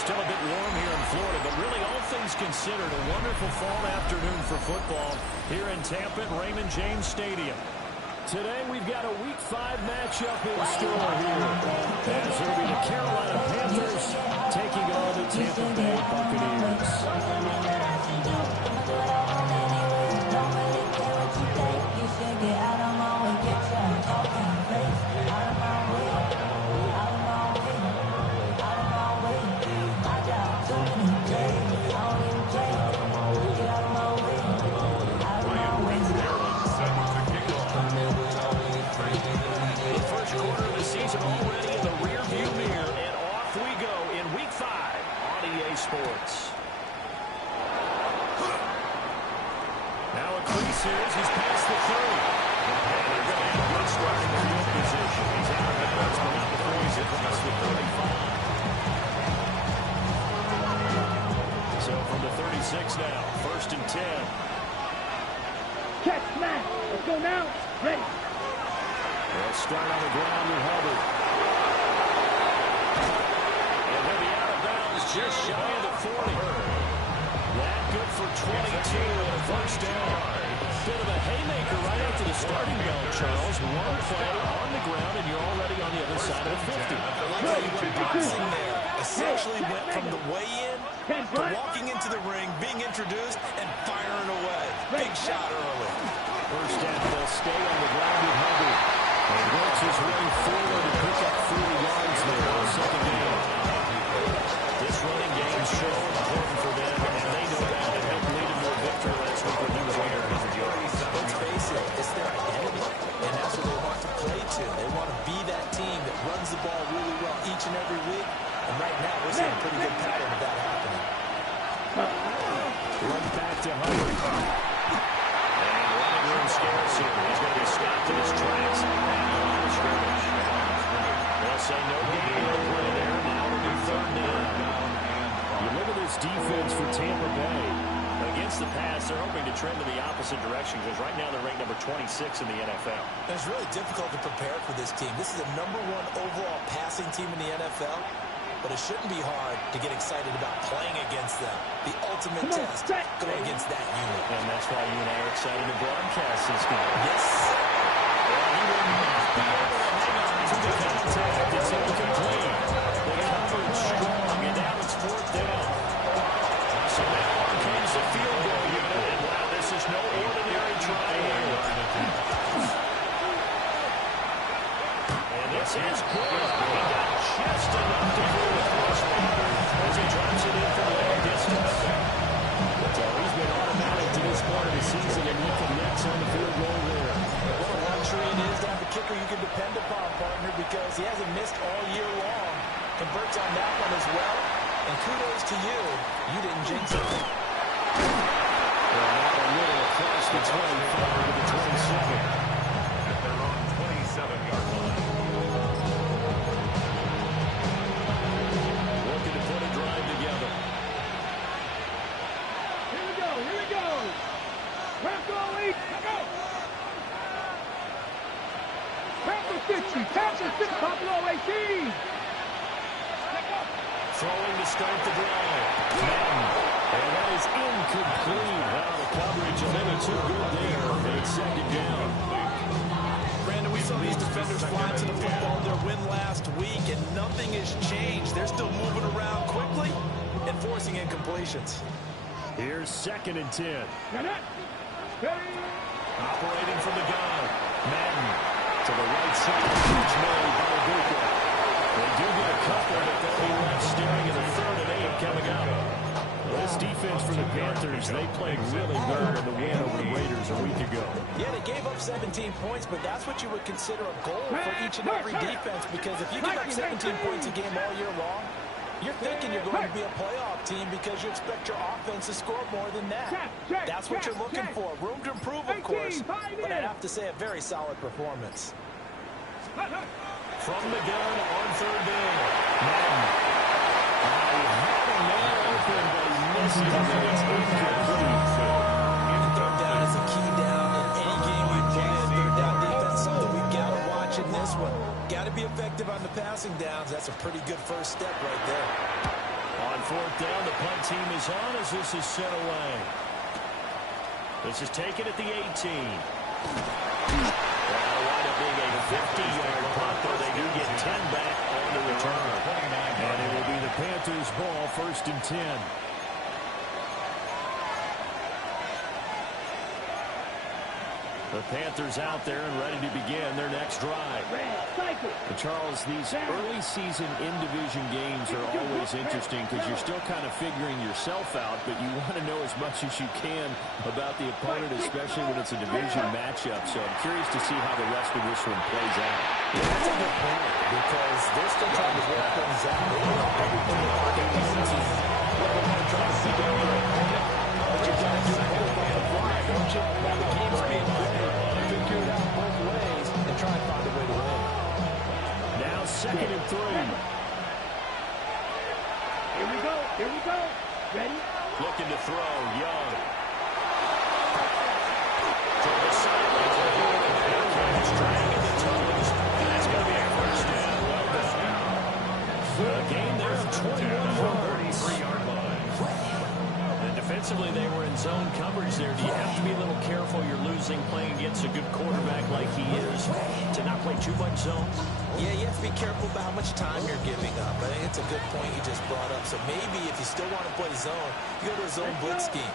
Still a bit warm here in Florida, but really all things considered, a wonderful fall afternoon for football here in Tampa at Raymond James Stadium. Today we've got a Week 5 matchup in store here, as it'll be the Carolina Panthers taking on the Tampa Bay Buccaneers. Already in the rear-view mirror, and off we go in Week 5 on EA Sports. Now a creases. He's past the 30. They're going to have a good starting field position. He's out of bounds, but not before he's across the 35. So from the 36 now, 1st and 10. Catch, smash. Let's go now. Ready. They'll start on the ground with Hubbard. And they'll be out of bounds just shy of the 40. That good for 22 and a first down. Bit of a haymaker right after the starting bell, Charles. One play on the ground, and you're already on the other side of the 50. I like how you went boxing there. Essentially went from the weigh-in to walking into the ring, being introduced, and firing away. Big shot early. First down, they'll stay on the ground with Hubbard. And works his way forward to pick up 40 yards there on second down. This running game is so important for them, and they know that. It helped lead them to a victory last week with numbers 800 yards. Let's face it, it's their identity, and that's what they want to play to. They want to be that team that runs the ball really well each and every week, and right now we're seeing a pretty good pattern of that happening. Run back to Hubbard. And running room scarce here. He's going to be stopped in his tracks. They'll say no gain on play there. Now it'll be 3rd down. You look at this defense for Tampa Bay. Against the pass, they're hoping to trend in the opposite direction because right now they're ranked number 26 in the NFL. It's really difficult to prepare for this team. This is the #1 overall passing team in the NFL, but it shouldn't be hard to get excited about playing against them. The ultimate test, going against that unit. And that's why you and I are excited to broadcast this game. Yes. Well, he will not be able to hang on to the contact. It's incomplete. The coverage strong, and now it's 4th down. So now comes the field goal unit, and wow, this is no ordinary try here. And this is good. He got just enough to pull the freshman as he drives it in from long distance. So he's been automatic to this part of the season, and he connects on the field goal there. What a luxury it is to have a kicker you can depend upon, partner, because he hasn't missed all year long. Converts on that one as well. And kudos to you. You didn't jinx it. Well, now a little across the 25 to the 27. At their own 27-yard line. Looking to put a drive together. Here we go. Here we go. Panther lead. Go. Panther 50. Panther 6. Pablo 18. Throwing to start the drive. And that is incomplete. Well, the coverage a little too good there. It's second down. Brandon, we saw these defenders fly to the football in their win last week, and nothing has changed. They're still moving around quickly and forcing incompletions. Here's 2nd and 10. Operating from the gun. Madden to the right side. Huge made by Bucca. They do get a couple, but they'll be left staring at a 3rd and 8 coming up. This defense for the Panthers, they played really well in the win over the Raiders a week ago. Yeah, they gave up 17 points, but that's what you would consider a goal for each and every defense, because if you give up 17 points a game all year long, you're thinking you're going to be a playoff team because you expect your offense to score more than that. That's what you're looking for. Room to improve, of course, but I'd have to say a very solid performance. From the gun on 3rd down. Madden. He had a man open, but he missed it. It's incomplete. Third down is a key down in any game you play. Third down defense, something we've got to watch in this one. Got to be effective on the passing downs. That's a pretty good first step right there. On 4th down, the punt team is on as this is sent away. This is taken at the 18. Well, wind up being a 50-yard punt, though they do get 10 back on the return. And it will be the Panthers' ball, 1st and 10. The Panthers out there and ready to begin their next drive. And Charles, these early season in-division games are always interesting because you're still kind of figuring yourself out, but you want to know as much as you can about the opponent, especially when it's a division matchup. So I'm curious to see how the rest of this one plays out. Yeah, that's a good point because they're still trying to work things out. They don't know everything about their own team. They're going to try to see their opponent, but you got to do both on the fly, don't you? While the game's being played, figure it out both ways and try and find a way to win. Now 2nd and 3. Here we go. Here we go. Ready? Looking to throw. Young. To the sidelines. Dragging the toes. That's going to be a first down. Well done. A gain there of 21 yards. 33-yard line. And defensively, they were in zone coverage there. Do you have to be a little careful you're losing playing against a good quarterback like he is to not play too much zone? Yeah, you have to be careful about how much time you're giving up. I think it's a good point you just brought up. So maybe if you still want to play zone, you go to a zone blitz scheme.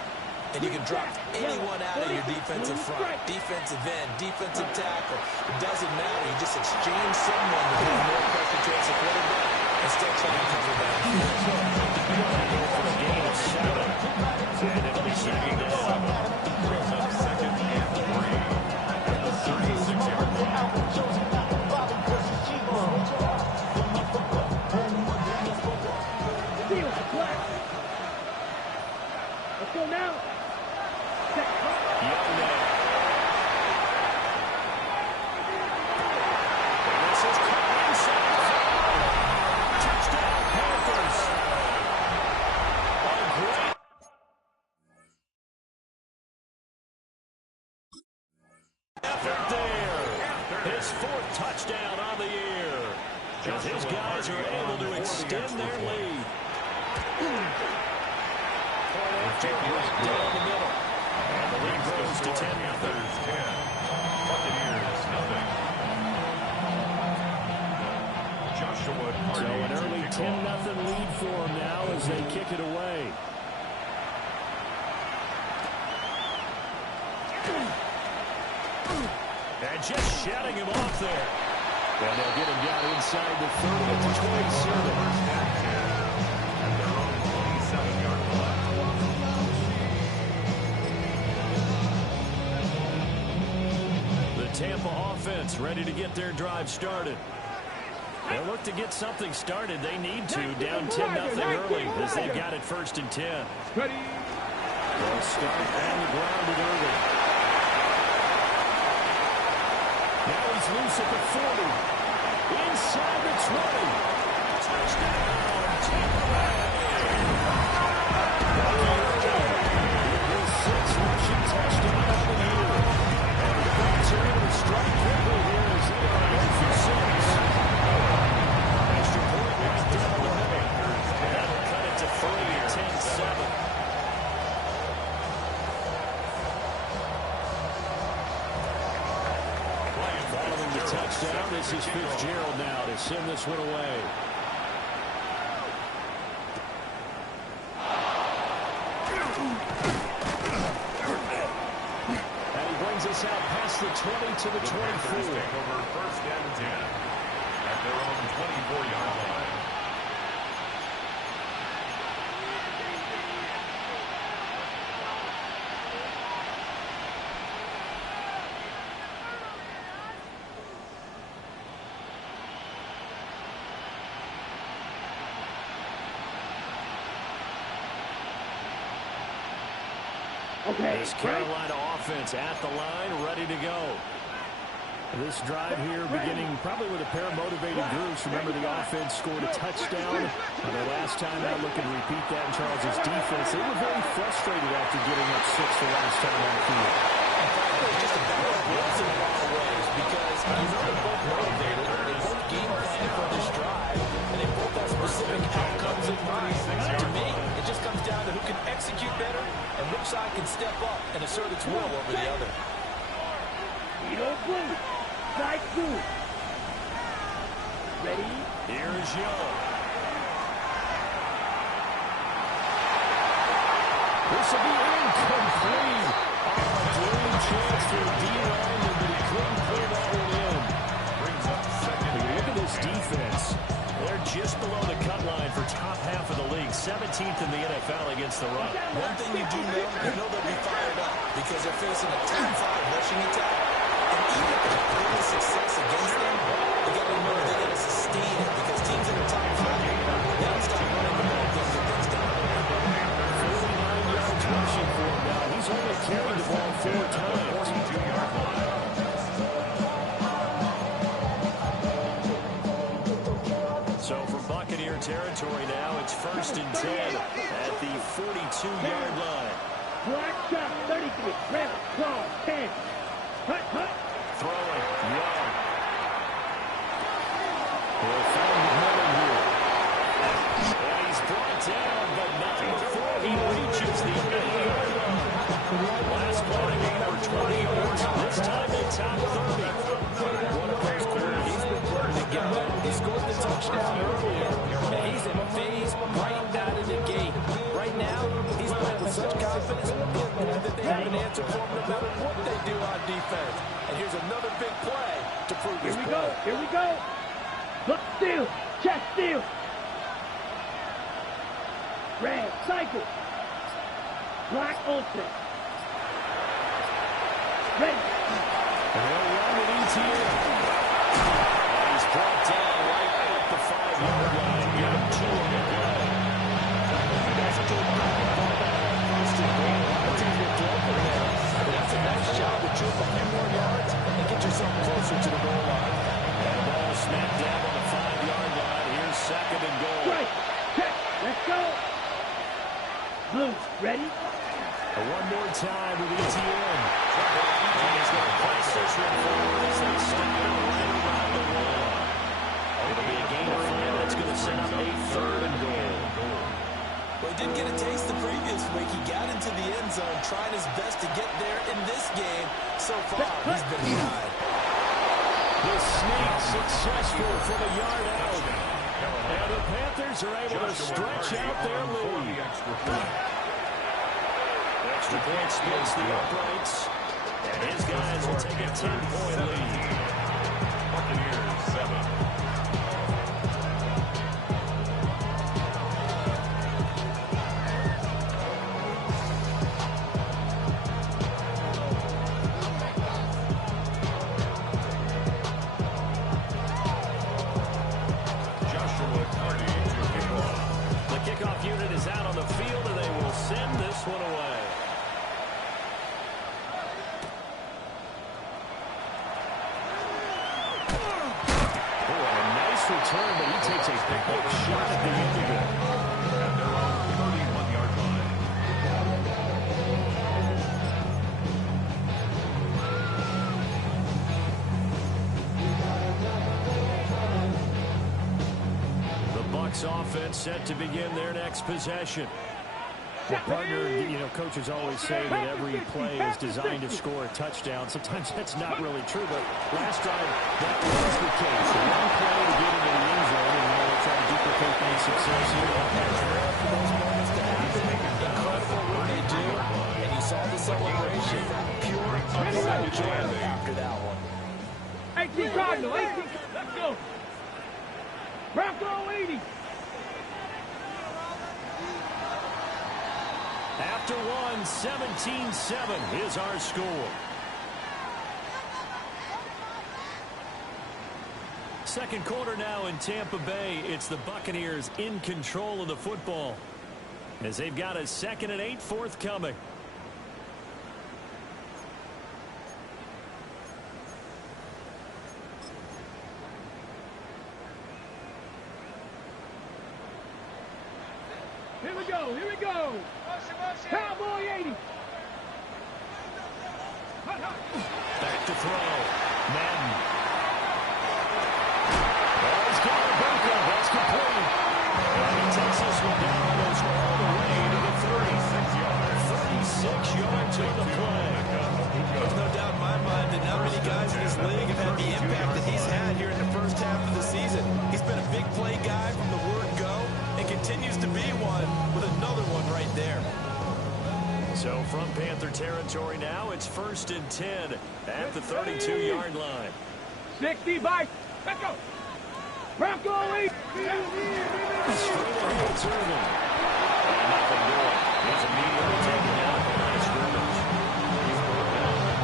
And you can drop anyone out of your defensive front. Defensive end, defensive tackle. It doesn't matter. You just exchange someone to bring more pressure towards the quarterback and still try to cover that. For a gain of 7. And it'll be second down. Brings up 2nd and 3 at the 36-yard line. Let's go now. Young man. This is caught inside. Touchdown, Panthers. A great effort there. His 4th touchdown on the year. As his guys are able to extend their lead. Right down the middle. And the lead grows to 10. Panthers 10. Buccaneers nothing. Joshua So an early 10-0 lead for them now as they kick it away. And just shutting him off there. And they'll get him down inside the 30 at the 27. At their own 27-yard line. The Tampa offense ready to get their drive started. They'll look to get something started. They need to. Down 10-0 early as they've got it 1st and 10. Ready? They'll start on the ground with Irving. Now he's loose at the 40. Inside the 20. Touchdown, Tampa Bay. His 6th rushing touchdown of the year. And the Bucs are able to strike quickly here as they are 0 for 6. Extra point right down the middle. That'll cut it to 3, 10-7. touchdown. This is Fitzgerald now to send this one away. And he brings us out past the 20 to the 24. Over first and 10 at their own 24-yard line. Okay. This Carolina offense at the line, ready to go. This drive here beginning probably with a pair of motivated groups. Remember, the offense scored a touchdown. The last time out, looking to repeat that in Charles' defense. They were very frustrated after getting up 6 the last time on the field. In fact, it was just a battle of wills in a lot of ways because you know they're both motivated. They both game plan for this drive, and they both have specific outcomes in mind. To me, it just comes down to who can execute better and which side can step up and assert its will over the other. You don't blue. Side two. Ready? Here is Young. This will be incomplete. Dream chance for D-line, but he couldn't pull that one in. Brings up second. Look at this defense. They're just below the cut line for top half of the league. 17th in the NFL against the run. One thing you do know, they'll be fired up because they're facing a top 5 rushing attack. And even if they have any success against them, they got to remember they got to sustain it because teams in the top 5, they don't stop running the ball, they'll get things done. 49 yards rushing for him now. He's only carried the ball 4 times. 42-yard line. So for Buccaneer territory now, it's 1st and 10 at the 42-yard line. Black shot, 33. Red, cross, 10. Hut. Throwing, Young. Will find the middle here. And he's brought down, but not before he reaches the 8-yard line. Last play of the game for 20 yards. This time they top 30. One of those quarters, he's been putting together. He scored the touchdown earlier, and he's in phase right out of the gate. Right now, he's playing with such confidence that they have an answer for him no matter what they do on defense. And here's another big play to prove his point. Here we go. Look, steal. Check, steal. Red, cycle. Black, ultra. Ready. And he'll run with ETN. And he's brought down right at the 5-yard line. Give him 2 on the play. That's a good ball back. First and goal. A lot of teams will throw for him. But that's a nice job to trip a few more yards and get yourself closer to the goal line. And the ball snapped down on the 5-yard line. Here's 2nd and goal. Right. Check. Let's go. Blue, ready? And one more time with ETN. And he's going to press this one forward as they stop it right around the wall. It'll be a gain of 5. That's going to set up a 3rd and goal. Well, he didn't get a taste the previous week. He got into the end zone, trying his best to get there in this game. So far, he's been denied. This sneak successful from a yard out. And the Panthers are able to stretch out their lead. Extra point splits the uprights. And his guys will take a 10-point lead. Buccaneers 7. The kickoff unit is out on the field, and they will send this one away. Return, but he takes a big shot at the end of it. At their own 31-yard line. The Bucs offense set to begin their next possession. Well, partner, you know, coaches always say that every play is designed to score a touchdown. Sometimes that's not really true, but last drive, that was the case. One play to get into the end zone, and now they'll try to duplicate that success here. For those moments to happen, incredible what they do, and you saw the celebration. Pure, unbelievable joy after that one. 18 Cardinal, 18. Let's go. Bronco 80. After one, 17-7 is our score. Second quarter now in Tampa Bay. It's the Buccaneers in control of the football as they've got a 2nd and 8 forthcoming. Here we go, here we go. Cowboy 80. Back to throw. Madden. Oh, he's got a bunker. That's complete. And he takes this one down. Goes all the way to the 36-yard. 36-yard to the play. There's no doubt in my mind that not many guys in this league have had the impact that he's had here in the first half of the season. He's been a big play guy from the word go and continues to be one with another one right there. So from Panther territory now, it's 1st and 10 at the 32-yard line. 60 by. Let's go. Bronco 80. Straight ahead, it's Irvin. And nothing doing. He's immediately taken down at the line of scrimmage.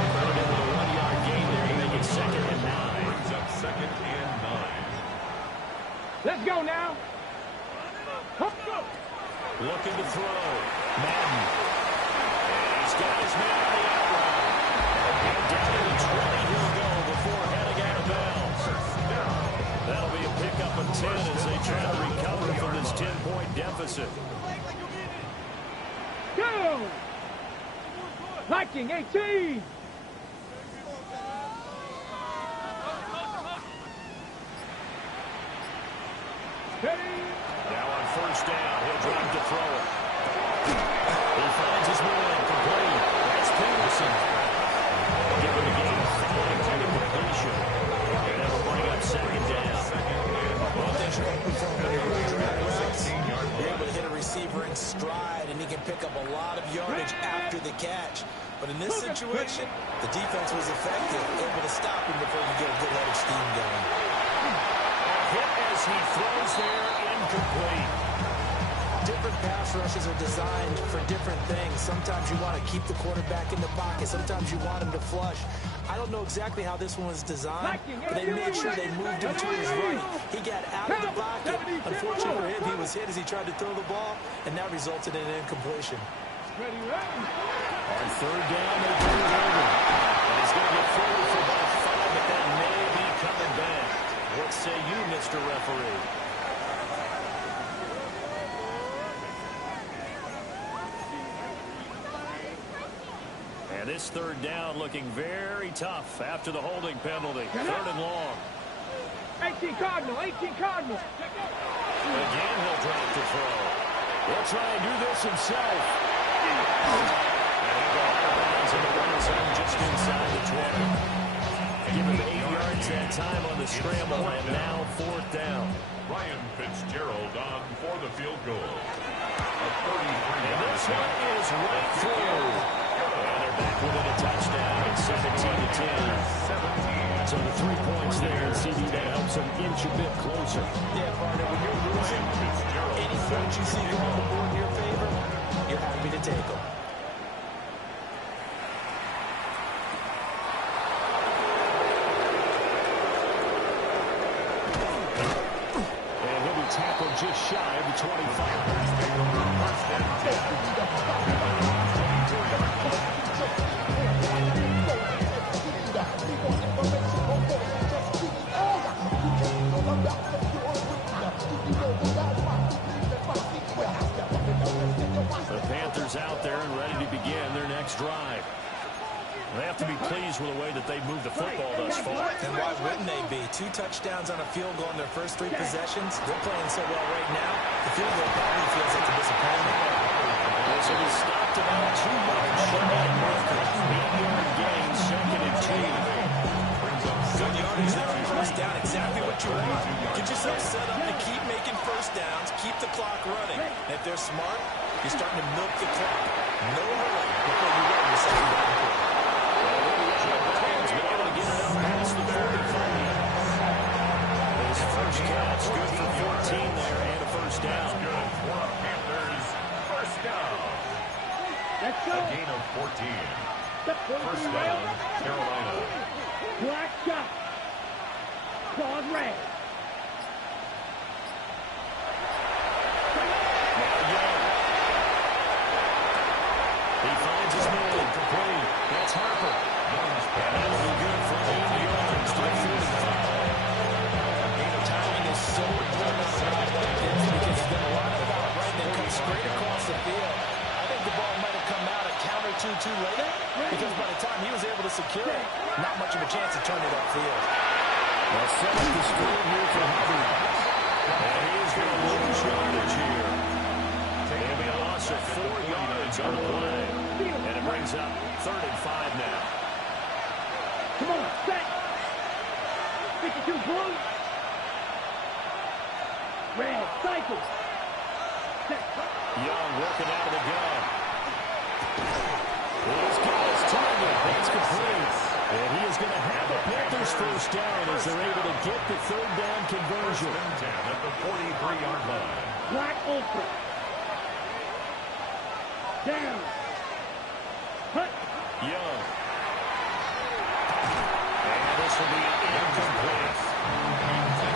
Put it into the 1-yard gain there. You make it 2nd and 9. Brings up 2nd and 9. Let's go now. Let's go. Looking to throw. Madden. He's got his man on the outright. And down to the 20 he'll go before heading out of bounds. That'll be a pickup of 10 as they try to recover from this 10-point deficit. Go. Viking 18. Now on 1st down, he'll drop to throw it. He finds his man complete. That's Peterson. Given the game 5 on the completion. And that'll bring up 2nd down. One thing you're open for when you're running drag routes, you're able to hit a receiver in stride, and he can pick up a lot of yardage after the catch. But in this situation, the defense was effective, able to stop him before you get a good head of steam going. Hit as he throws there, incomplete. Different pass rushes are designed for different things. Sometimes you want to keep the quarterback in the pocket. Sometimes you want him to flush. I don't know exactly how this one was designed, but they made sure they moved him to his right. He got out of the pocket. Unfortunately for him, he was hit as he tried to throw the ball, and that resulted in an incompletion. On 3rd down, they bring it over. And he's going to get forward for about 5, but that may be coming back. What say you, Mr. Referee? And this 3rd down looking very tough after the holding penalty. 3rd and long. 18 Cardinal, 18 Cardinal. Again, he'll drop to throw. He'll try and do this himself. And he'll go out of bounds in the red zone just inside the 20. Give him 8 yards that time on the scramble, and now 4th down. Ryan Fitzgerald on for the field goal. And this one is right through. And they're back within a touchdown at 17-10. So the 3 points there, CD, that helps them inch a bit closer. Yeah, partner, when you're losing, any points you see go on the board in your favor, you're happy to take them. And he'll be tackled just shy of the 25. The Panthers out there and ready to begin their next drive. They have to be pleased with the way that they've moved the football thus far. And why wouldn't they be? 2 touchdowns on a field goal in their first 3 possessions. They're playing so well right now, the field goal probably feels like a disappointment. This will be stopped about 2 yards shy of marker. 8-yard gain, 2nd and 2. Good yardage there on first down. Exactly what you want. Get yourself set up to keep making first downs, keep the clock running. And if they're smart, you're starting to milk the clock. No hurry before you run your second down play. Panthers been able to get it up past the 45. His first catch, good for 14 there and a first down. Good for Panthers. First down. Let's go. A gain of 14. First down, Carolina. Black shot. Claws red. He finds his man, complete. That's Harper. And that'll be good for 8 yards to the 45. Timing is so important on a drive like this because he's got a lot of thought right that comes straight across the field. I think the ball might have come out a count or two too late because by the time he was able to secure it, not much of a chance to turn it upfield. They'll set up the screen here for Hubbard. And he is going to lose yardage here. There'll be a loss of 4 yards on the play. And it brings up 3rd and 5 now. Come on, set. 52 blue. Red, cycle. Set. Young working out of the gun. He's got his target. That's complete. And he is going to have the Panthers first down as they're able to get the 3rd down conversion. 10 at the 43-yard line. Black ultra. Down. Hut. Young. And this will be incomplete.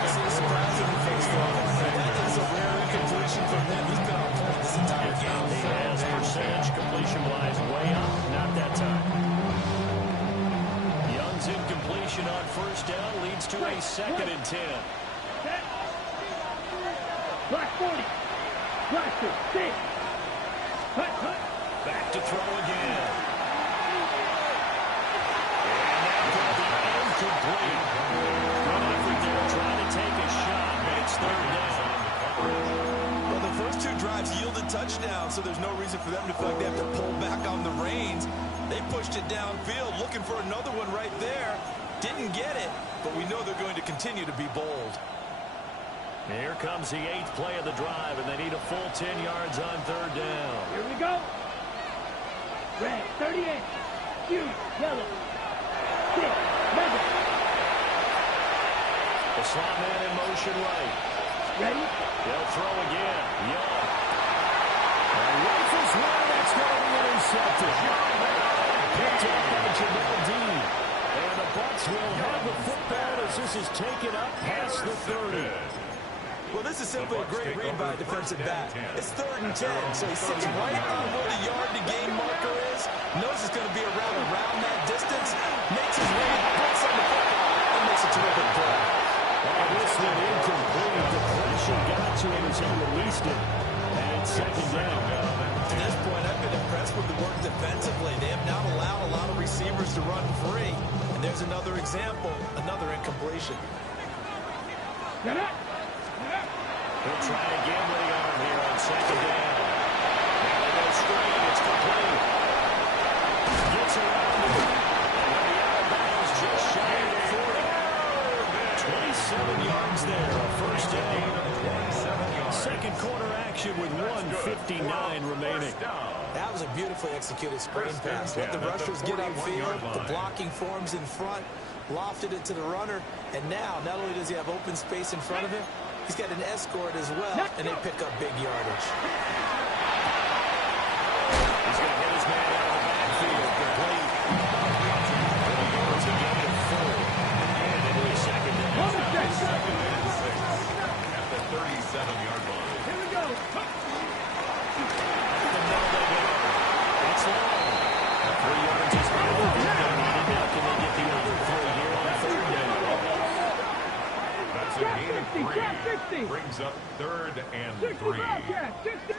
This is surprising face off. That is a rare incompletion from him. He's been on point this entire game. He has percentage completion-wise way up. Not that time. Young's incompletion on first down leads to a 2nd and 10. Set. Black 40. Blaster. 6. Hut, hut. Back to throw again. And that will be incomplete. Good effort there trying to take a shot, but it's 3rd down. Well, the first 2 drives yielded touchdowns, so there's no reason for them to feel like they have to pull back on the reins. They pushed it downfield, looking for another one right there. Didn't get it, but we know they're going to continue to be bold. Here comes the 8th play of the drive, and they need a full 10 yards on 3rd down. Here we go. Red, 38. Huge, yellow. 6. Mega. The slot man in motion right. Ready? They'll throw again. Young. And rifles one. That's going to be intercepted. Picked up by Jamel Dean. And the Bucs will have the football as this is taken up past the 30. Well, this is simply a great read by a defensive back. It's 3rd and 10, so he sits right on where the yard-to-gain marker is, knows it's going to be around that distance, makes his read, puts on the football, and makes a terrific play. And this one incomplete. The pressure got to him as he released it. And it's 2nd down. To this point, I've been impressed with the work defensively. They have not allowed a lot of receivers to run free. And there's another example, another incompletion. Get up. He'll try it again with the arm here on 2nd down. Now they go straight. It's complete. Gets around it. And the out of bounds just shy of the 40. 27 yards there. A first down. 27 yards. Second quarter action with 1:59 remaining. That was a beautifully executed screen pass. Let the rushers get upfield. The blocking forms in front. Lofted it to the runner. And now, not only does he have open space in front of him, he's got an escort as well, and they pick up big yardage. He's going to get his man out of the backfield. Complete. Once again to 4. And into a 2nd down. Second and 6 at the 37-yard line. Here we go. And now they go. It's long. 3 yards is all they're needed. Now can they get the other 3 here on 3rd down? That's a gain of 3. Brings up 3rd and 3. 60.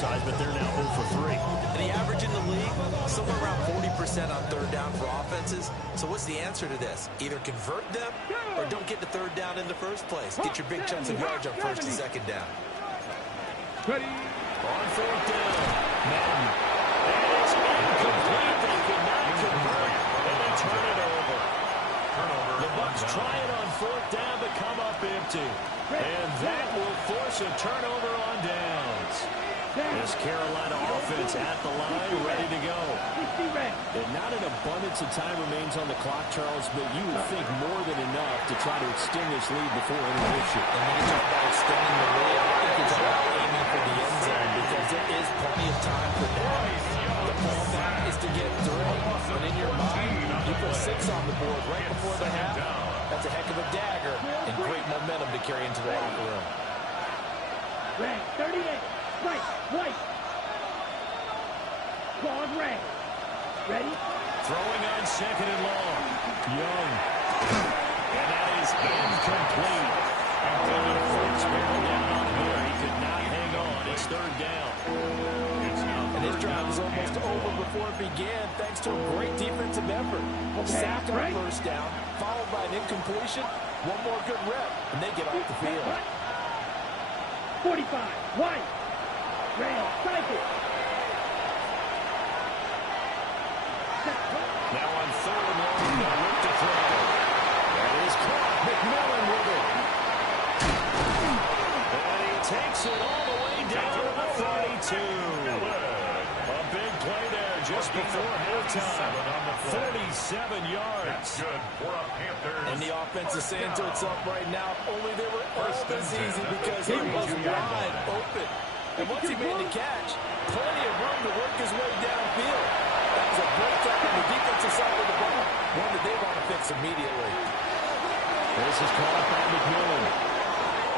size, but they're now 0 for 3. And the average in the league, somewhere around 40% on third down for offenses. So what's the answer to this? Either convert them or don't get the third down in the first place. Get your big chunks of yards on first and second down. Ready. On fourth down, Madden. And it's incomplete. They could not convert, and they turn it over. The Bucs try it on fourth down, but come up empty. And that will force a turnover on downs. This Carolina offense at the line, ready to go. And not an abundance of time remains on the clock, Charles, but you would think more than enough to try to extend this lead before intermission. And when you talk about extending the lead, I think it's about aiming for the end zone because there is plenty of time for that. The fallback is to get 3, but in your mind, you put 6 on the board right before the half. That's a heck of a dagger and great momentum to carry into the locker room. Red, 38. Right. Claude Ray. Ready? Throwing on second and long. Young. And that is incomplete. Foot's barreled down on here. He could not hang on. It's third down. And this drive is almost over before it began thanks to a great defensive effort. Sack on first down, followed by an incompletion. One more good rep, and they get off the field. 45. White. Red. Cycle. Now on third and long, they'll look to throw. That is caught. McMillan with it. And he takes it all the way down to the 32. A big play there just before halftime. 47 yards. And the offense is saying to itself right now, only they were all this easy because he was wide open. And once he made the catch, plenty of room to work his way downfield. That was a great time on the defensive side of the ball. One that they want to fix immediately. This is caught up by McMillan.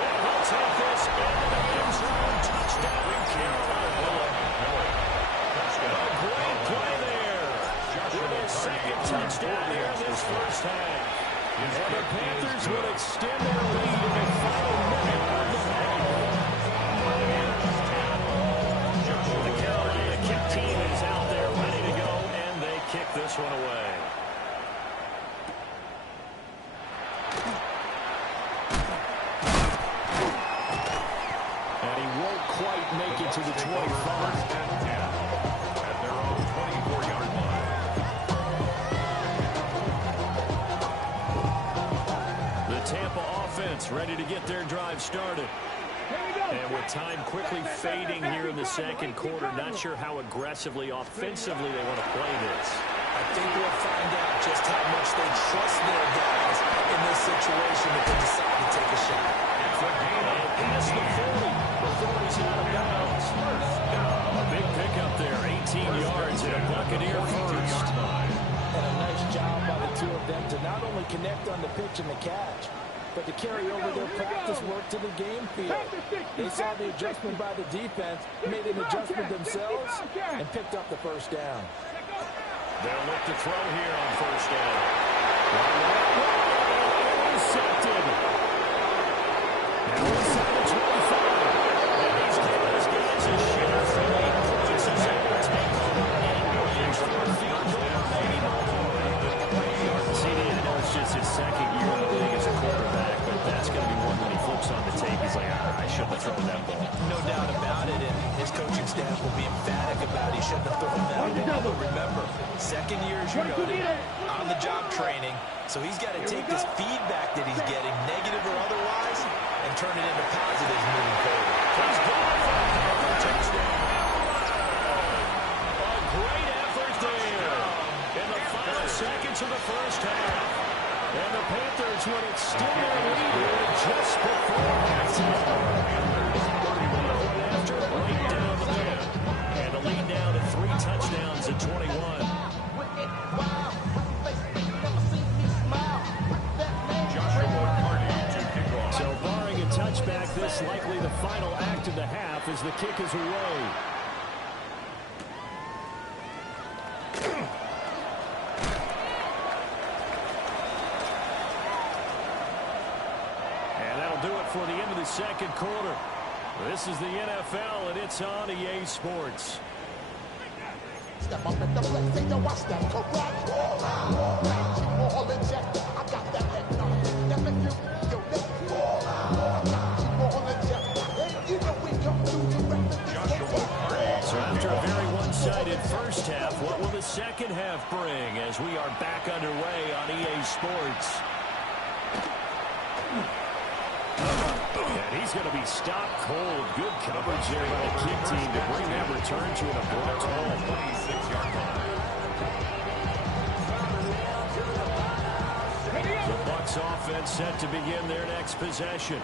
And he'll take this into the end zone. Touchdown, Carolina. A great play there. With his second touchdown here in this first half. And the Panthers will extend their lead in the final minute of the half. The Carolina kick team is out there ready to go, and they kick this one away. And he won't quite make it to the 25. At their own 24-yard line. The Tampa offense ready to get their drive started. And with time quickly fading here in the second quarter, not sure how aggressively, offensively they want to play this. I think we'll find out just how much they trust their guys in this situation if they decide to take a shot. And past the 40. The 40's out of bounds. A big pickup there, 18 yards and a Buccaneer first. And a nice job by the two of them to not only connect on the pitch and the catch, but to carry over their practice work to the game field. They saw the adjustment by the defense, made an adjustment themselves, and picked up the first down. They'll look to throw here on first down. Intercepted. Now inside the 25. And he's giving his guys a shot from 8 points as they will take over and range for a field goal, maybe more. CD, I know it's just his second year in the league as a quarterback, but that's going to be one when he flips on the tape. He's like, I shouldn't have thrown that ball. No doubt about it, and his coaching staff will be emphatic about he shouldn't have thrown that ball. But remember, second year, as you noted, on-the-job training, so he's got to take this feedback that he's getting, negative or otherwise, and turn it into positives moving forward. He's going for a touchdown. A great effort there in the final seconds of the first half. And the Panthers would extend their lead here just before halftime. After right down the middle. And the lead now to 3 touchdowns at 21. So barring a touchback, this likely the final act of the half as the kick is away. And that'll do it for the end of the second quarter. This is the NFL, and it's on EA Sports. Step up at the plate, say yo, watch that correct. All injector, I got that head knock. That make you, yo, let me all injector. And you know we come through the rest. So after a very one-sided first half, what will the second half bring as we are back underway on EA Sports? And he's going to be stopped cold. Good coverage there by the kick team to bring that return to an abrupt home. 26-yard line. The Bucs offense set to begin their next possession.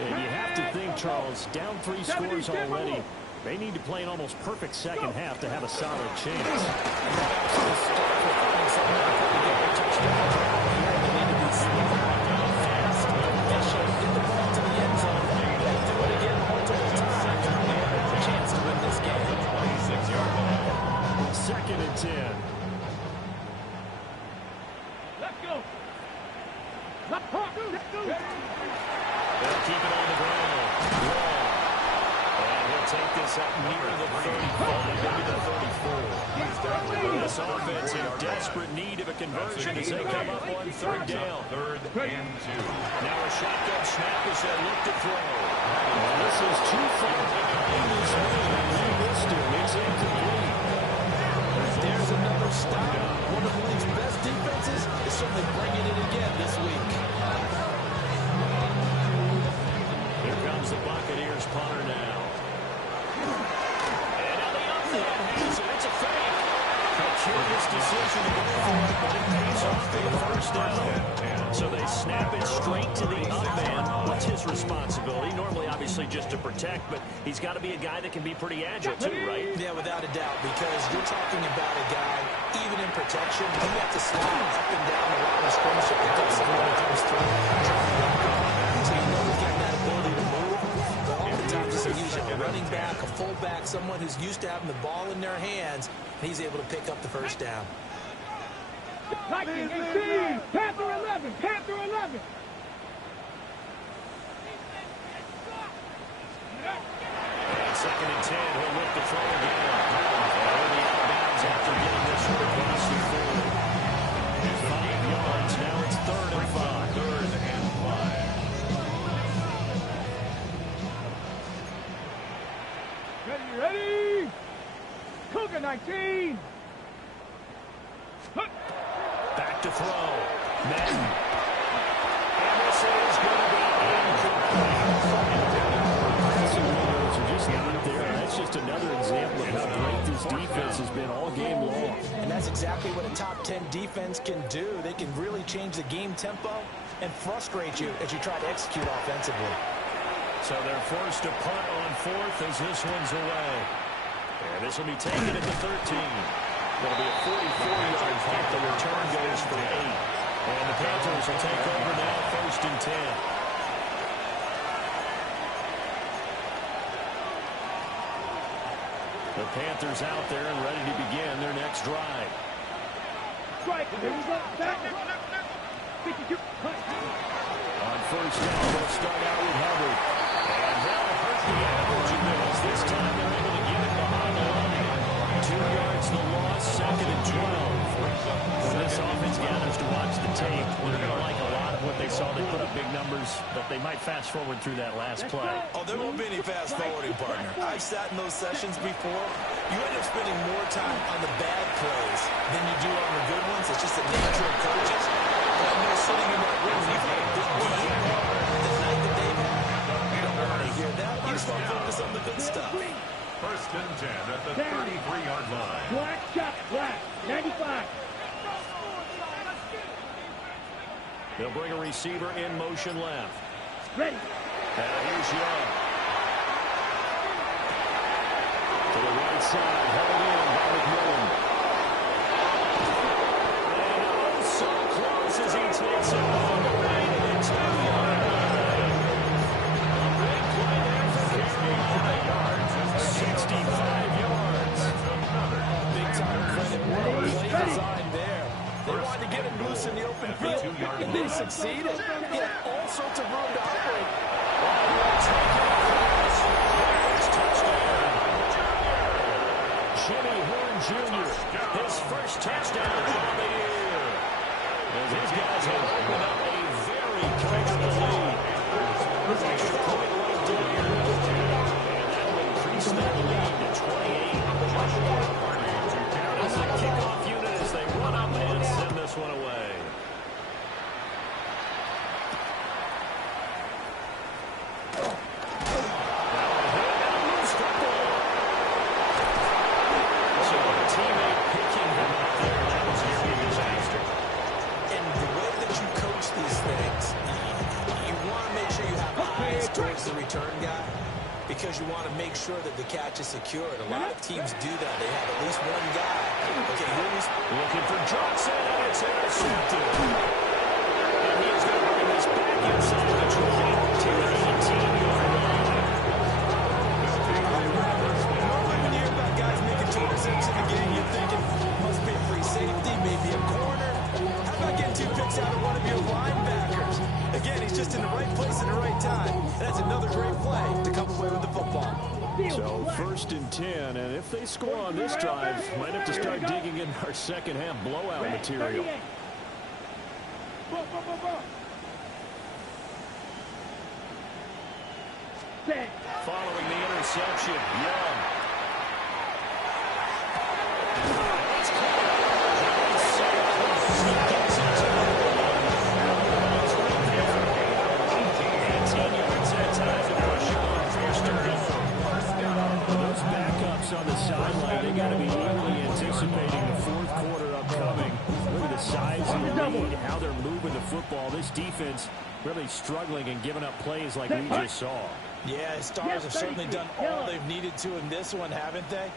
And you have to think, Charles, down 3 scores already. They need to play an almost perfect second half to have a solid chance. Second and 10. Let's go. Let's go. They'll keep it on the ground. And he'll take this up near the 35, maybe the 34. This offense in desperate need of a conversion as they come up on third down. 3rd and 2. Now a shotgun snap as they look to throw. Well, this is too far behind his man. He missed him. It's incomplete. There's another stop. One of the league's best defenses is certainly bringing it again this week. Here comes the Buccaneers punter now. And Elliott has it. It's a fake. A curious decision to go for it, but it pays off for the first down. So they snap it straight to the up man. What's his responsibility? Normally, obviously, just to protect, but he's got to be a guy that can be pretty agile, too, right? Yeah, without a doubt, because you're talking about a guy, even in protection, you have to slide up and down the line of scrimmage to pick up someone that comes through. So you know he's got that ability to move. But oftentimes it's usually a running back, a fullback, someone who's used to having the ball in their hands, and he's able to pick up the first down. Vikings 18. Panther 11. Panther 11. And second and 10, he'll look to throw again. And the outbounds after getting this one across the field. 5 yards, now it's 3rd and 5. 3rd and 5. Ready? Cougar 19. Back to throw. Madden. And this is going to be incomplete. Are just not there. That's just another example of how great this defense has been all game long. And that's exactly what a top 10 defense can do. They can really change the game tempo and frustrate you as you try to execute offensively. So they're forced to punt on 4th as this one's away. And this will be taken at the 13. It'll be a 44-yard punt. The return goes for 8. And the Panthers will take over now, 1st and 10. The Panthers out there and ready to begin their next drive. Strike. Here we go. Back. 52. On 1st down, they'll start out with Hubbard. And they'll hurt the average a bit as this time they're able to get it behind the line. 2 yards the loss, 2nd and 12. When this offense gathers to watch the tape, they're going to like a lot of what they saw. They put up big numbers, but they might fast forward through that last play. Oh, there won't be any fast forwarding, partner. I've sat in those sessions before. You end up spending more time on the bad plays than you do on the good ones. It's just the nature of coaches. But I know sitting in that room, you've had a big game. The night that they've had, you don't want to hear that. You just want to focus on the good stuff. 1st and 10 at the 33-yard line. Black shot. Black. 95. They'll bring a receiver in motion left. Ready. And here's Young. To the right side, held in by McMillan. And oh, so close as he takes it all the way to the 2-yard line. A big play there for Carey. 65 yards. Big time credit. What a play design there. They wanted to get him loose in the open field, and they succeeded. He had all sorts of room to operate. Jimmy Horn Jr. His first touchdown on the year. As his guys have opened up a very comfortable lead. Extra point left in here. And that will increase that lead to 28. As the kickoff unit as they run up and send this one away. The return guy, because you want to make sure that the catch is secured. A lot of teams do that. They have at least one guy. Okay, here's looking for Johnson, and it's intercepted. And he's going to bring this back inside the 20 to the 18-yard line. Normally when you hear about guys making interceptions in the game, you're thinking, must be a free safety, maybe a corner. How about getting 2 picks out of one of your linebackers? Again, he's just in the right place at the right time. That's another great play to come away with the football. So 1st and 10, and if they score on this drive, might have to start digging in our second half blowout material. Following the interception, Young. On the sideline, they got to be eagerly anticipating the 4th quarter upcoming. Look at the size of the lead, how they're moving the football. This defense really struggling and giving up plays like we just saw. Yeah, Stars have certainly done all they've needed to in this one, haven't they?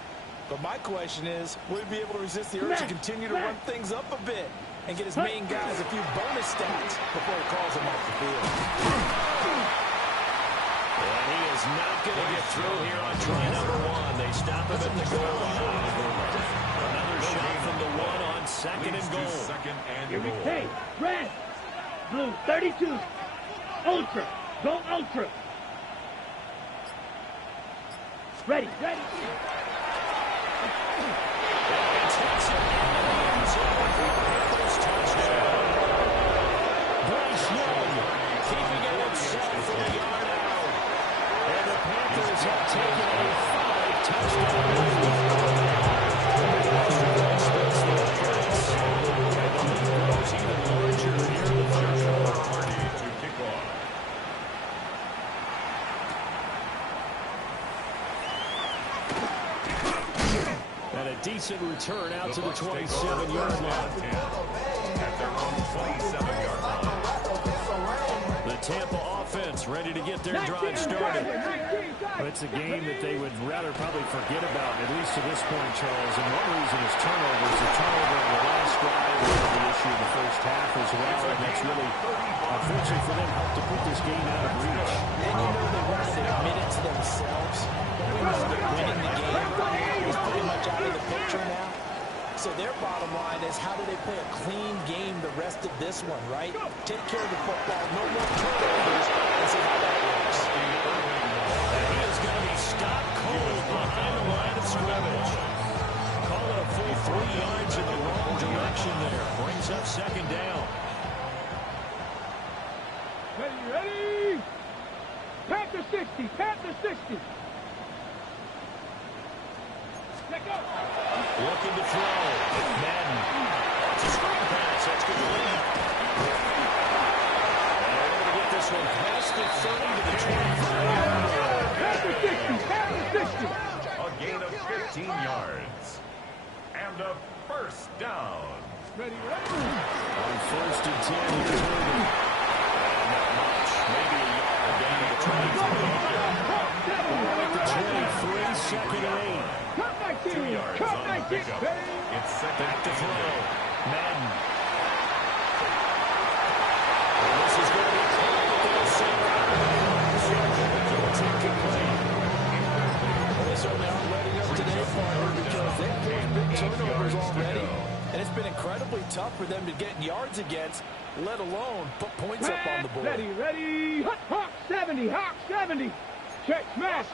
But my question is, will he be able to resist the urge to continue to run things up a bit and get his main guys a few bonus stats before he calls them off the field? And he is not going to get through here on try number 1. They stop him at the goal line. Another shot from the 1 on 2nd and goal. Hey, red, blue, 32, ultra, go ultra. Ready. Bryce Young keeping it himself from the yard out. And the Panthers have taken a 5-touchdown lead. And the lead grows even larger here in the third quarter. To kick off. And a decent return out to the 27-yard line. At their own 27-yard line. The Tampa offense ready to get their drive started. But it's a game that they would rather probably forget about, at least to this point, Charles. And one reason is turnovers. The turnover on the last drive was the issue in the first half as well. And that's really, unfortunately for them, helped to put this game out of reach. And you know they wanted to admit it to themselves. We know that winning the game is pretty much out of the picture now. So their bottom line is, how do they play a clean game the rest of this one, right? Take care of the football, no more turnovers, and see how that works. And he is going to be stopped cold behind the line of scrimmage. Call it a full 3 yards in the wrong direction there. Brings up 2nd down. Ready? Panther 60, Panther 60. Let go. Looking to throw. Madden. It's a screen pass. That's good. And they're able to get this one past the 30 to the 25. Panther 60, Panther 60. A gain of 15 yards. And a first down. Ready. On 1st and 10, here's Irvin. Not much. Maybe a yard down to the 23. At the 23, 2nd and 8. 2 yards on the pickup. It's second Back to and throw. 10. Madden. And this is going to be caught at the They certainly aren't letting up today, partner, because they've forced big turnovers already. And it's been incredibly tough for them to get yards against, let alone put points up on the board. Ready. Hawk 70, Hawk 70. Check smash.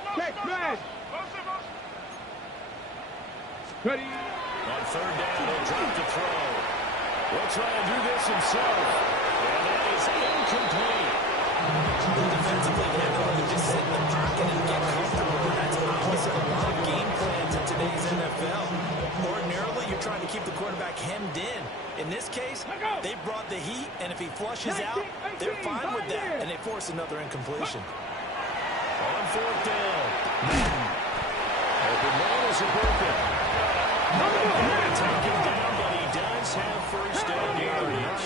Ready. On third down, he'll drop to throw. Will try to do this himself. And that is incomplete. Defensively, they have to just sit in the pocket and get comfortable. That's opposite a lot of game plans in today's NFL. Ordinarily, you're trying to keep the quarterback hemmed in. In this case, they brought the heat, and if he flushes out, they're fine with that, and they force another incompletion. On fourth down. Open man is broken. Take him down, but he does have first down yardage.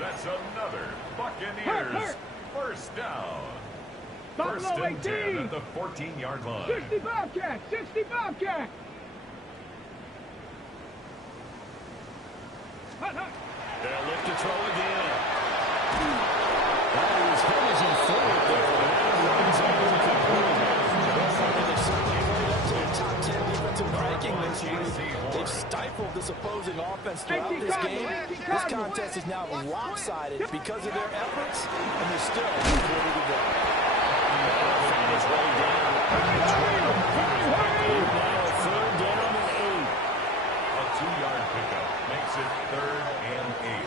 That's another Buccaneers first down. First Buffalo and 10 18. at the 14-yard line. 60 Bobcat. 60 Bobcat. They'll lift to throw again. His head is in forward there. Runs out incomplete. They've certainly played up to the top 10 defensive ranking this week. They've stifled this opposing offense throughout this game. This contest is now lopsided because of their efforts, and they're still 40 to go. Find his way down. Now third down and 8. A 2-yard pickup makes it 3rd and 8.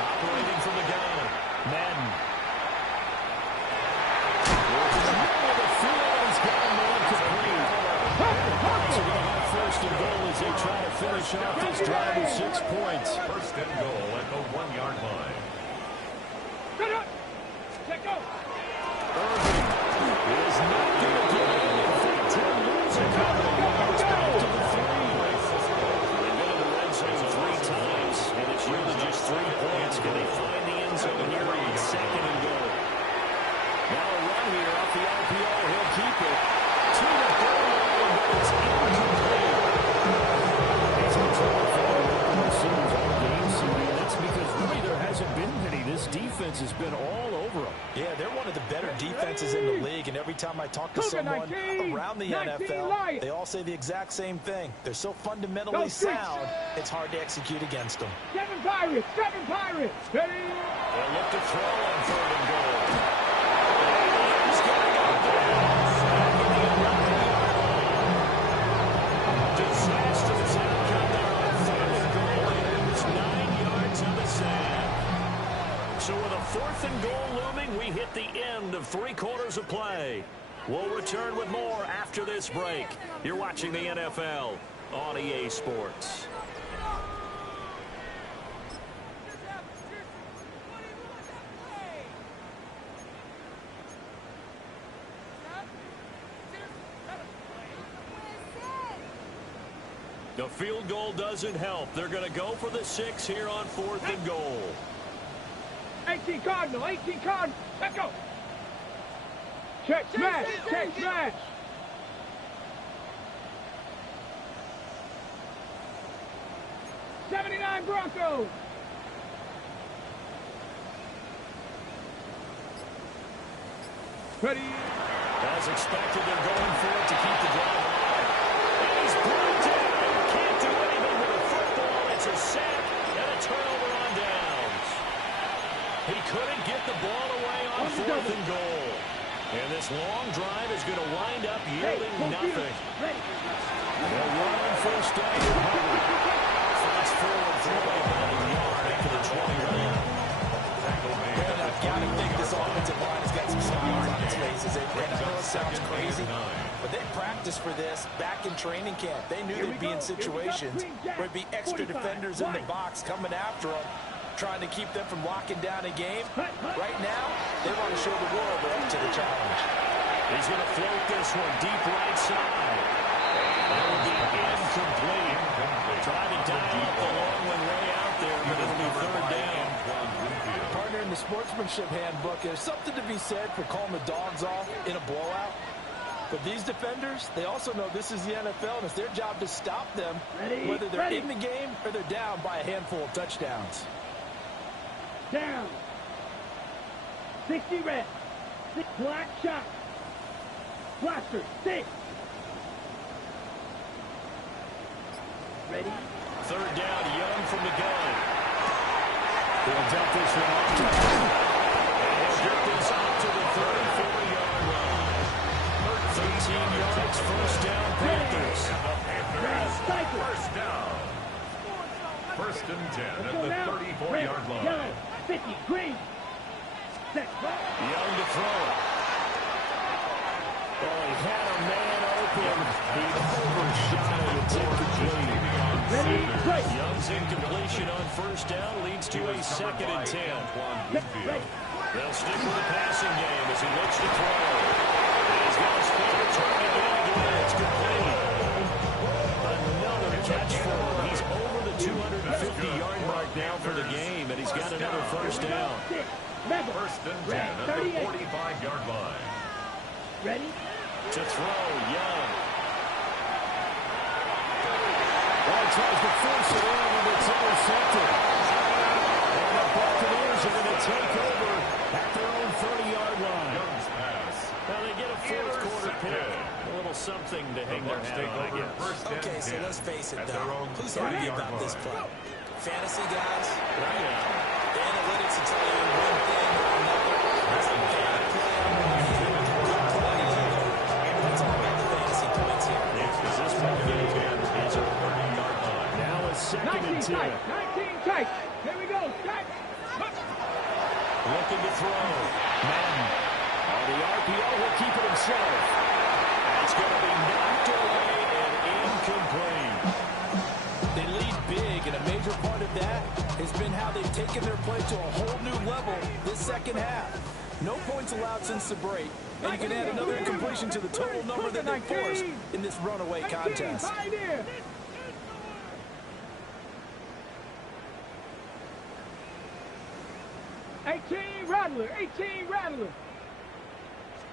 Operating from the gun. Madden. Working the middle of the field. He's got a man complete. So going to have first and goal as they try to finish off this drive with 6 points. First and goal at the 1-yard line. Irving is not going to get in. In fact, he'll lose a couple. It's back to the 3. They've been in the red zone 3 times, and it's really just 3 points. Can they find the end zone here on second and goal? Now a run here off the RPO. He'll keep it to the goal line, but it's incomplete. He's been trying to find open receivers all game, CD, and that's because really there hasn't been many. This defense has been all over them. Yeah, they're one of the better defenses in the league, and every time I talk to someone around the NFL, they all say the exact same thing. They're so fundamentally sound, it's hard to execute against them. 7 Pirates. 7 Pirates. Ready. They'll look to throw on third and goal. He's going to go down. Disastrous outcome there on third and goal. It's 9 yards of the sack. So with a 4th and goal looming, we hit the end of 3 quarters of play. We'll return with more after this break. You're watching the NFL on EA Sports. The field goal doesn't help. They're going to go for the 6 here on 4th and goal. 18 Cardinal. 18 Cardinal. Let's go. Check smash. Check smash. '79 Broncos. Ready. As expected, they're going for it to keep the drive alive. And he's brought down. Can't do anything with a football. It's a sack and a turnover on downs. He couldn't get the ball away on 4th and goal. And this long drive is going to wind up yielding nothing. They'll run on first down to Hubbard. Fast forward for about a yard after the 20-yard. And I've got to think this offensive line has got some smiles on its faces. And I know it sounds crazy, but they practiced for this back in training camp. They knew they'd be in situations where it'd be extra defenders in the box coming after them, trying to keep them from locking down a game. Right now, they want to show the world they're up to the challenge. He's going to float this one deep right side. That will be incomplete. Trying to dial up the long one way out there, but it'll be third down. Partner, in the sportsmanship handbook, there's something to be said for calling the dogs off in a blowout. But these defenders, they also know this is the NFL, and it's their job to stop them, whether they're in the game or they're down by a handful of touchdowns. Down. 60 red. 6 black shot. Blaster. 6. Ready. Third down, Young from the gun. He'll dump this one off. And he'll get this out to the 34-yard line. 13 yards It's first down, Panthers. First down. First and 10 at the 34-yard line. Yellow, 50, green. Set, Young to throw it. Oh, he had a man open. He overshot it. It's incomplete. ready, play. Young's incompletion on first down leads to a second and 10. Ready. They'll stick with the passing game as he looks to throw. And he's got his finger turning again. It's complete. Another catch for him. He's over the 250-yard mark now for the game, and he's got another first down. First and 10 at the 45-yard line. Ready? To throw, Young. Well, he tries to force it in, and it's intercepted. And the Buccaneers are going to take over at their own 30-yard line. Young's pass. Now they get a fourth quarter pick. A little something to hang their hat on, I guess. Okay, so let's face it, though. Who's happy about this play? Fantasy guys? Right now. The analytics will tell you one thing or another. It's a bad play. Good play. It's all about the fantasy points here. Yes, because this ball game is a 30-yard line. Now a second and 10. 19 tight. Here we go. Strike. Looking to throw. Madden. On the RPO, will keep it himself. It's going to be knocked away and incomplete. They lead big, and a major part of that has been how they've taken their play to a whole new level this second half. No points allowed since the break, and you can add another incompletion to the total number that they forced in this runaway contest. 18 Rattler. 18 Rattler.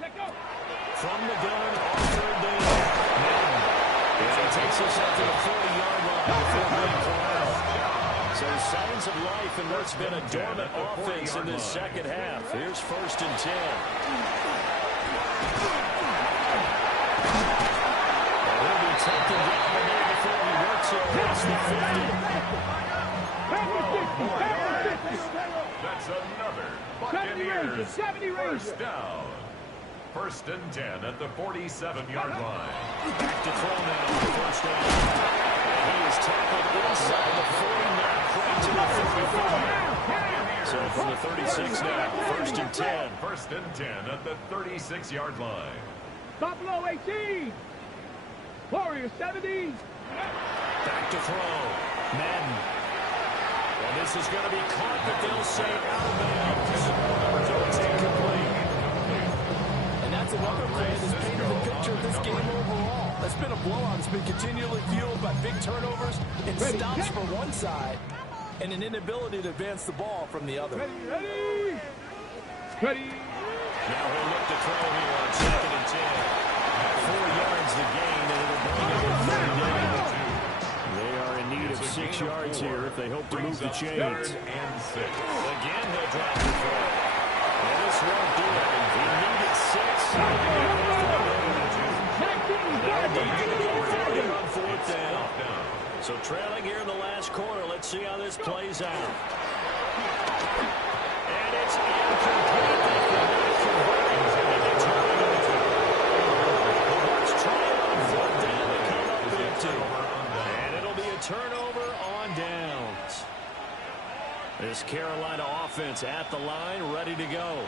Let go. From the gun, on third down. Madden. And he takes us up to the 40-yard line before being corralled. So signs of life in what's been a dormant offense in this second half. Here's first and 10. And he'll be taken down there before he works it past the 50. That's another Buccaneers 70 first down. First and 10 at the 47-yard line. Back to throw now on the first down. And he is tackled inside the 40, not quite to the 35. So from the 36 now, first and 10. First and 10 at the 36-yard line. Buffalo 18. Warriors 70. Back to throw. Madden. And this is going to be caught, but they'll say out of bounds. So it's incomplete. And that's another play that's painted the picture of this game overall. It's been a blowout. It's been continually fueled by big turnovers and stops for one side and an inability to advance the ball from the other. Ready. Now he'll look to throw here on second and 10. 4 yards the gain, and it'll bring him in third down. They are in need of 6 yards here if they hope to move the chains. Third and 6. Again, he'll drop the throw. And this won't do it. He needed 6. They'll need to go for it on fourth down. So trailing here in the last quarter. Let's see how this plays out. And it's incomplete. Let's try it on fourth down to come up empty. And it'll be a turnover on downs. This Carolina offense at the line, ready to go.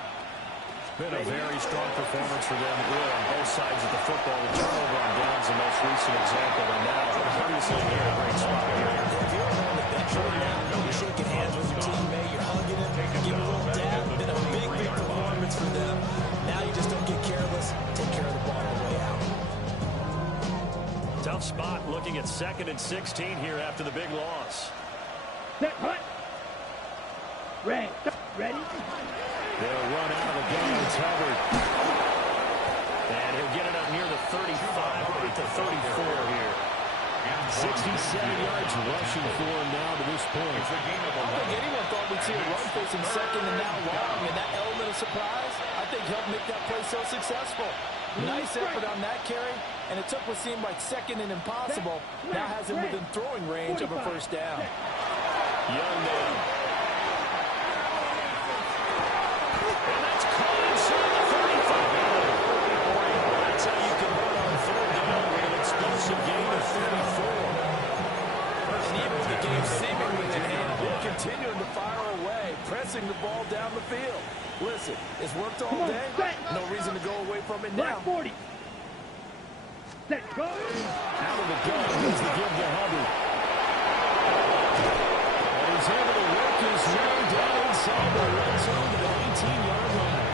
Been a very strong performance for them really on both sides of the football. The turnover on downs, the most recent example. And now, obviously, they're in a great spot here. If you're on the bench right now, you're shaking hands with your teammate, you're hugging him, giving a little dab. Been a big, big performance for them. Now you just don't get careless. Take care of the ball on the way out. Tough spot looking at second and 16 here after the big loss. Set, hut. Ready. They'll run out of the gun. It's Hubbard. And he'll get it up near the 35, right to 34 here. 67 yards rushing for him now to this point. I don't think anyone thought we'd see a run facing second and now long, and that element of surprise, I think, helped make that play so successful. Nice effort on that carry, and it took what seemed like second and impossible. Now has him within throwing range of a first down. Young man. And that's caught inside the 35. That's how you can run on third down team seemingly in hand. They're continuing to fire away, pressing the ball down the field. Listen, it's worked all day. No reason to go away from it now. 40. Set, go. Out of the gun, here's the give to Hubbard. And he's able to work his way down inside the red zone to the 18-yard line.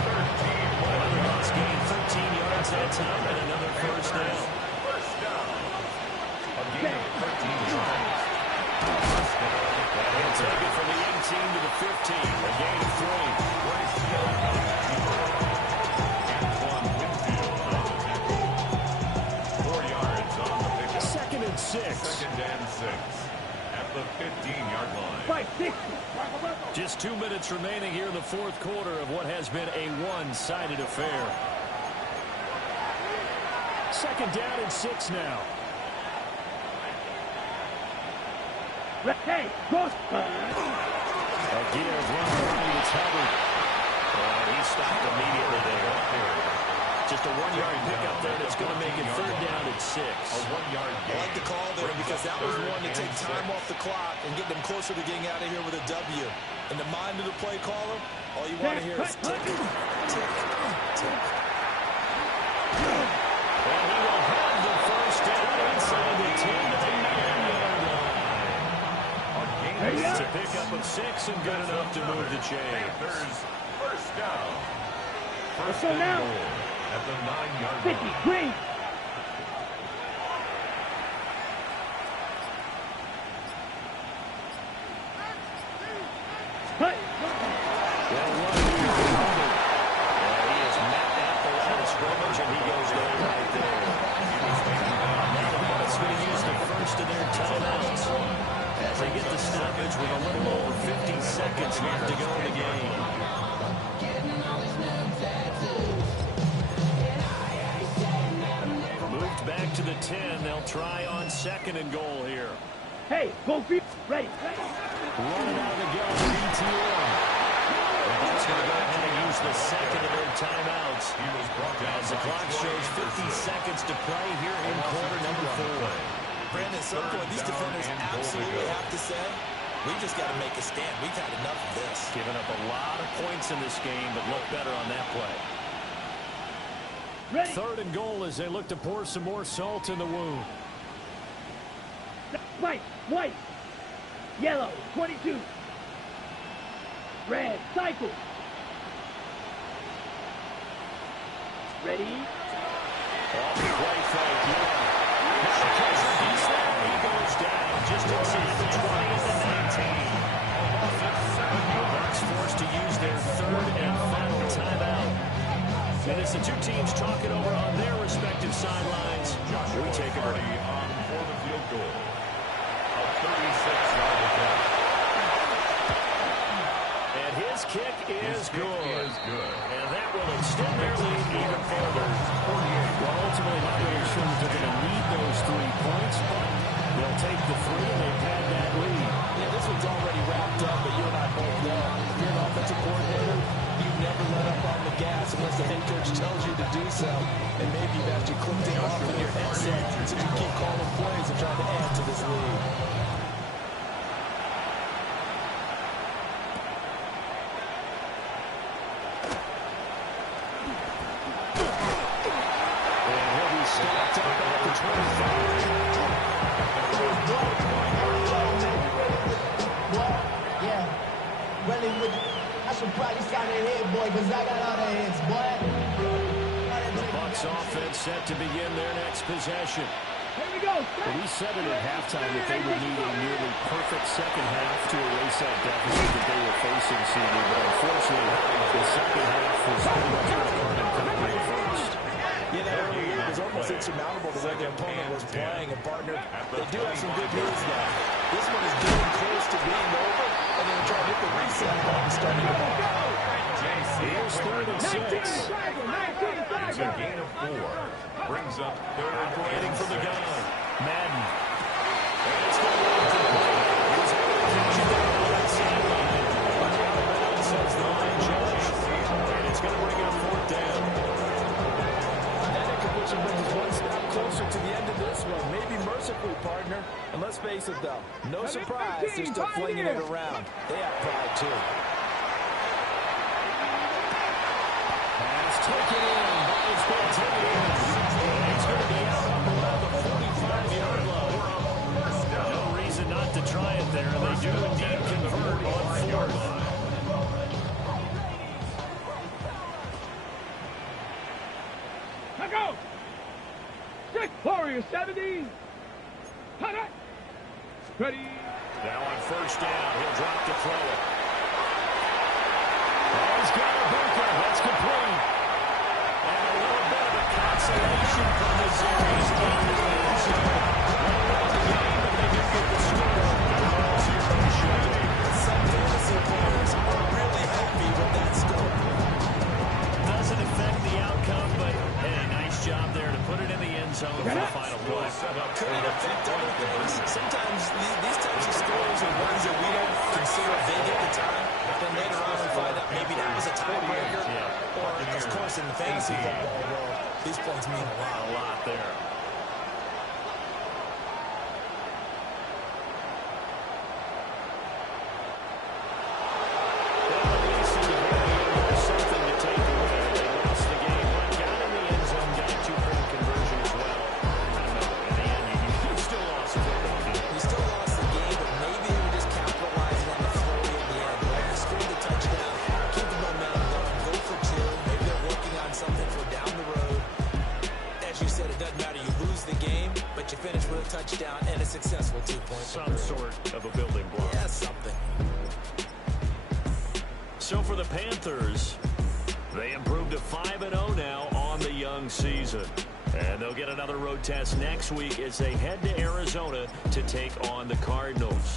Bucks gained 13 yards that time and another first down. First down. A gain of 13 yards. And he'll take it from the 18 to the 15. A gain of 3. Second and 6. Second and 6 at the 15-yard line. 560. Just 2 minutes remaining here in the fourth quarter of what has been a one-sided affair. Second down and 6 now. Hey, cross. A give run right. It's Hubbard. And he stopped immediately there. Just a 1-yard pickup there, and it's going to make it third down at 6. A 1-yard I gain. like the call there because that was one to take time off the clock and get them closer to getting out of here with a W. In the mind of the play caller, all you want to hear is tick, tick, tick. And he will have the first down inside the 10 to the 9-yard line. It's a pickup of 6 and good enough to move the chains. Panthers first down. First So and now, goal at the 9-yard 50. line. Green. Cut. Well, one here for Hubbard. And he has mapped out the line of scrimmage, and he goes down right there. Now the Bucks going to use the first of their timeouts as they get the stoppage with a little over 50 seconds left to go in the game. Moved back to the 10. They'll try on second and goal here. Hey, go feet. Ready. Running out of the gun, BTM. The Bucks going to go ahead and use the second of their timeouts He was brought down as the by clock shows 50 seconds to play here in quarter number 4. Brandon, at some point, these defenders absolutely have to say, we just got to make a stand. We've had enough of this. Giving up a lot of points in this game, but look better on that play. Ready. Third and goal as they look to pour some more salt in the wound. White. White. Yellow. 22. Red. Cycle. Ready. Off the play fake, yeah. Now Kaiser beats that. He goes down just inside the 20 at the 19. The Bucks forced to use their third and final timeout. And it's the two teams talking over on their respective sidelines. We take a break. on for the field goal. A 36-yard attempt. And his kick is good. And that will extend their lead even further. Well, ultimately, not really sure that they're going to need those 3 points, but they'll take the 3 and they've had that lead. Yeah, this one's already wrapped up, but you and I both know if you're an offensive coordinator, you never let up on the gas unless the head coach tells you to do so. And maybe you've actually clicked it off in your headset so you keep calling plays and trying to add to this lead. And he'll be stopped up at the 25. Yeah, really I should probably sign a head, boy, because I got all the heads, boy. The Bucks offense set to begin their next possession. Here we go. Well, we said it at halftime that they would need a nearly perfect second half to erase that deficit that they were facing, CD. But unfortunately, the second half was pretty much on the card and coming in first. Yeah, that early lead was almost insurmountable the way the opponent was playing. And, partner, they do have some good news now. This one is getting close to being over, and they're trying to hit the reset button starting tomorrow. Here's third and 6. It's a gain of 4. Brings up third. Operating from the gun. Madden. And it's going to be incomplete. He was able to catch it down on that sideline. Says the line judge. And it's going to bring up fourth down. That completion brings us one step closer to the end of this one. Maybe mercifully, partner. And let's face it, though, no surprise they're still flinging it around. They have pride, too. Pass taken in by his Panthers. He's going to be out up around the 45-yard line. No reason not to try it there, and they do indeed convert on fourth. Now go! Stick Warrior 70. Cut it. Ready. Now on first down, he'll drop to throw it. He's got a bunker. That's complete. And a little bit of a consolation from this series. The game, but they did get the score. Some fantasy players are really happy with that score. Doesn't affect the outcome, but hey, nice job there to put it in the end zone for the final play. Could it affect other things? Sometimes these types of scores are ones that we don't consider big at the time. Then later on we find out maybe that was a tiebreaker. Or, of course, in the fantasy football world, these points mean a lot. A lot there. Something to take away. They lost the game, but got in the end zone, got a two-point conversion as well. I don't know. In the end, you still lost the football game. You still lost the game, but maybe they were just capitalizing on the flurry in the end. When they scored the touchdown, keep the momentum going, go for two. Maybe they're working on something for down the road. As you said, it doesn't matter. You lose the game, but you finish with a touchdown and a successful two-point Some sort of a building block. Yeah, something. So for the Panthers, they improved to 5-0 now on the young season. And they'll get another road test next week as they head to Arizona to take on the Cardinals.